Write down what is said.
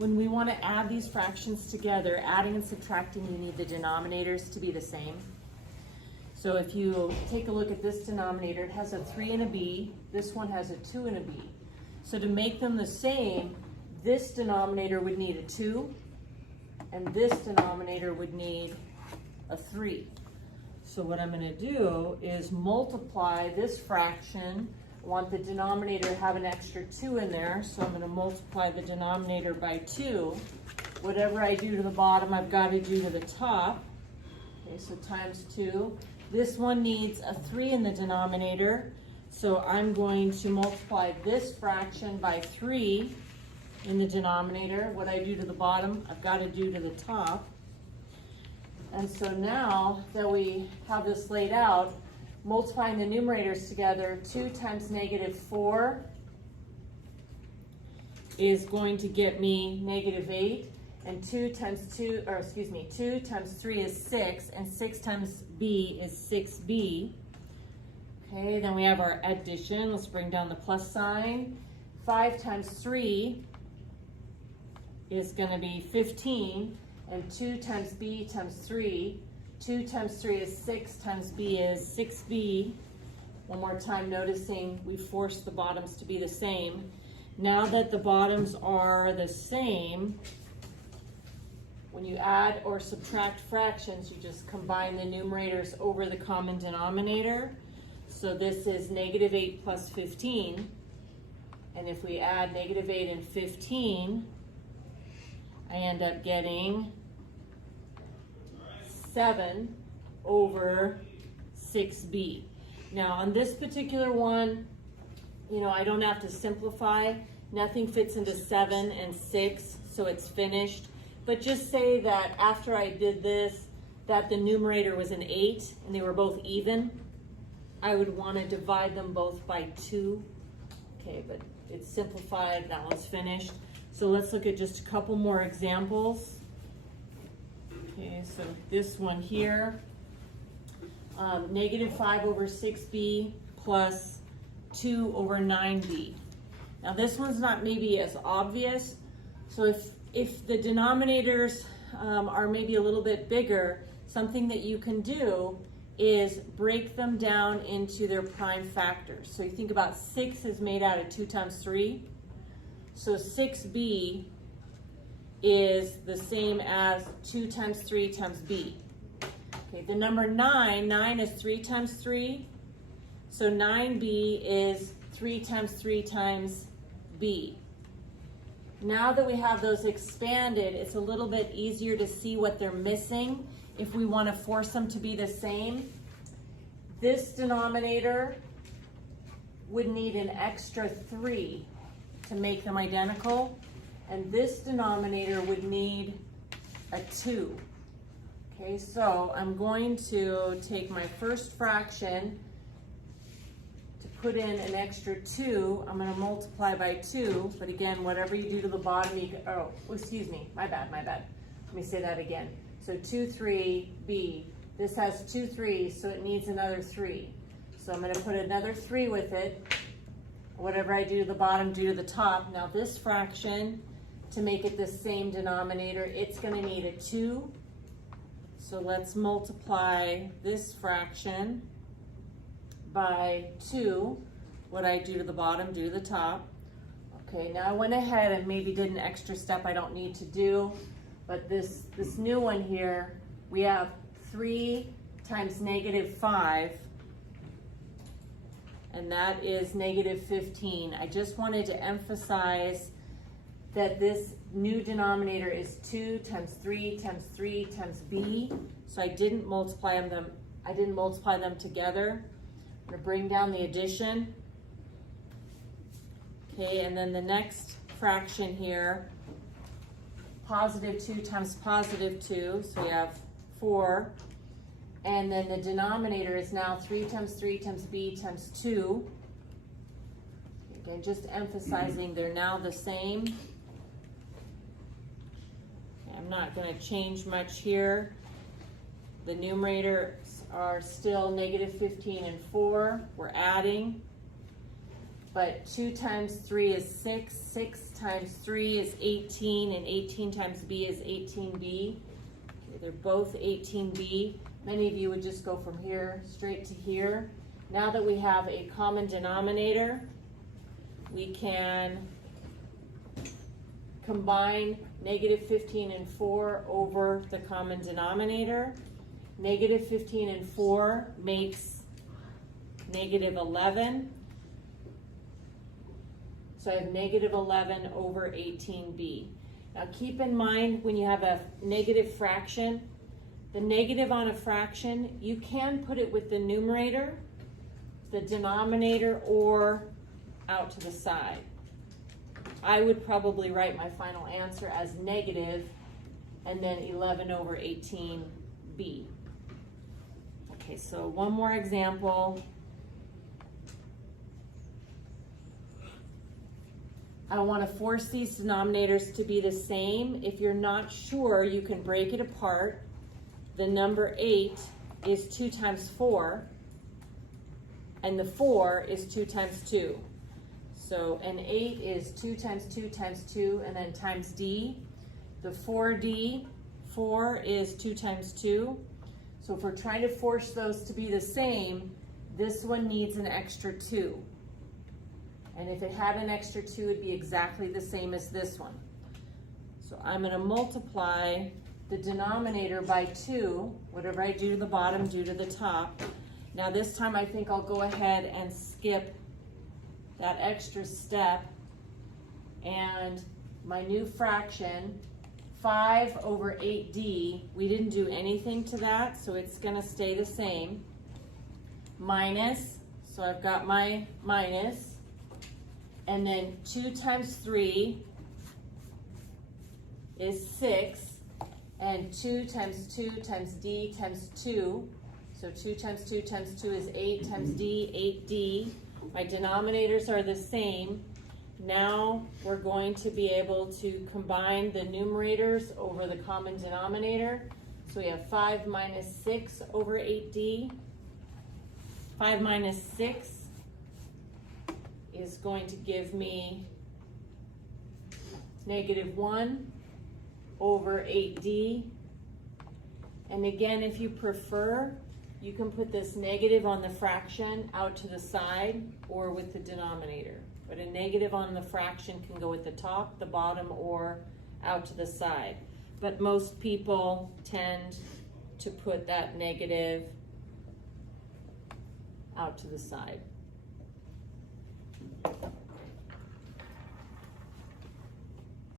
when we want to add these fractions together, adding and subtracting, you need the denominators to be the same. So if you take a look at this denominator, it has a 3 and a b, this one has a 2 and a b. So to make them the same, this denominator would need a 2, and this denominator would need a 3. So what I'm going to do is multiply this fraction. I want the denominator to have an extra 2 in there, so I'm going to multiply the denominator by 2. Whatever I do to the bottom, I've got to do to the top. Okay, so times 2. This one needs a 3 in the denominator, so I'm going to multiply this fraction by 3 in the denominator. What I do to the bottom, I've got to do to the top. And so now that we have this laid out, multiplying the numerators together, 2 times negative 4 is going to get me negative 8, and 2 times 3 is 6, and 6 times b is 6b. Okay, then we have our addition. Let's bring down the plus sign. 5 times 3 is going to be 15, and 2 times b times 3. 2 times 3 is 6, times b is 6b. One more time, noticing we forced the bottoms to be the same. Now that the bottoms are the same, when you add or subtract fractions, you just combine the numerators over the common denominator. So this is negative 8 plus 15. And if we add negative 8 and 15, I end up getting 7 over 6b. Now on this particular one, I don't have to simplify. Nothing fits into 7 and 6, so it's finished. But just say that after I did this, that the numerator was an 8 and they were both even. I would want to divide them both by 2. Okay, but it's simplified, that one's finished. So let's look at just a couple more examples. Okay, so this one here, negative 5 over 6b plus 2 over 9b. Now this one's not maybe as obvious, so if the denominators are maybe a little bit bigger, something that you can do is break them down into their prime factors. So you think about 6 is made out of 2 times 3, so 6b is the same as 2 times 3 times b. Okay, the number 9 is 3 times 3, so 9b is 3 times 3 times b. Now that we have those expanded, it's a little bit easier to see what they're missing if we want to force them to be the same. This denominator would need an extra 3 to make them identical, and this denominator would need a 2. Okay, so I'm going to take my first fraction to put in an extra 2. I'm going to multiply by 2, but again, whatever you do to the bottom, excuse me, my bad. Let me say that again. So 2, 3, b. This has 2 3s, so it needs another 3. So I'm going to put another 3 with it. Whatever I do to the bottom, do to the top. Now this fraction, to make it the same denominator, it's going to need a 2. So let's multiply this fraction by 2. What I do to the bottom, do to the top. Okay, now I went ahead and maybe did an extra step I don't need to do. But this new one here, we have 3 times negative 5, and that is negative 15. I just wanted to emphasize that this new denominator is 2 times 3 times 3 times b. So I didn't multiply them together. I'm going to bring down the addition. Okay, and then the next fraction here, positive 2 times positive 2, so we have 4. And then the denominator is now 3 times 3 times b times 2. Again, just emphasizing they're now the same. I'm not going to change much here. The numerators are still negative 15 and 4. We're adding. but 2 times 3 is 6, 6 times 3 is 18, and 18 times b is 18b. Okay, they're both 18b. Many of you would just go from here straight to here. Now that we have a common denominator, we can combine negative 15 and 4 over the common denominator. Negative 15 and 4 makes negative 11. So I have negative 11 over 18b. Now keep in mind, when you have a negative fraction, the negative on a fraction, you can put it with the numerator, the denominator, or out to the side. I would probably write my final answer as negative and then 11 over 18b. Okay, so one more example. I want to force these denominators to be the same. If you're not sure, you can break it apart. The number 8 is 2 times 4, and the 4 is 2 times 2. So an 8 is 2 times 2 times 2, and then times d. The 4d, 4 is 2 times 2. So if we're trying to force those to be the same, this one needs an extra 2. And if it had an extra 2, it'd be exactly the same as this one. So I'm going to multiply the denominator by 2. Whatever I do to the bottom, do to the top. Now this time I think I'll go ahead and skip that extra step, and my new fraction, 5 over 8d, we didn't do anything to that, so it's going to stay the same, minus, so I've got my minus, and then 2 times 3 is 6, and 2 times 2 times d times 2, so 2 times 2 times 2 is 8 times d, 8d. My denominators are the same. Now we're going to be able to combine the numerators over the common denominator. So we have 5 minus 6 over 8d. 5 minus 6 is going to give me negative 1 over 8d. And again, if you prefer, you can put this negative on the fraction out to the side or with the denominator. But a negative on the fraction can go at the top, the bottom, or out to the side. But most people tend to put that negative out to the side.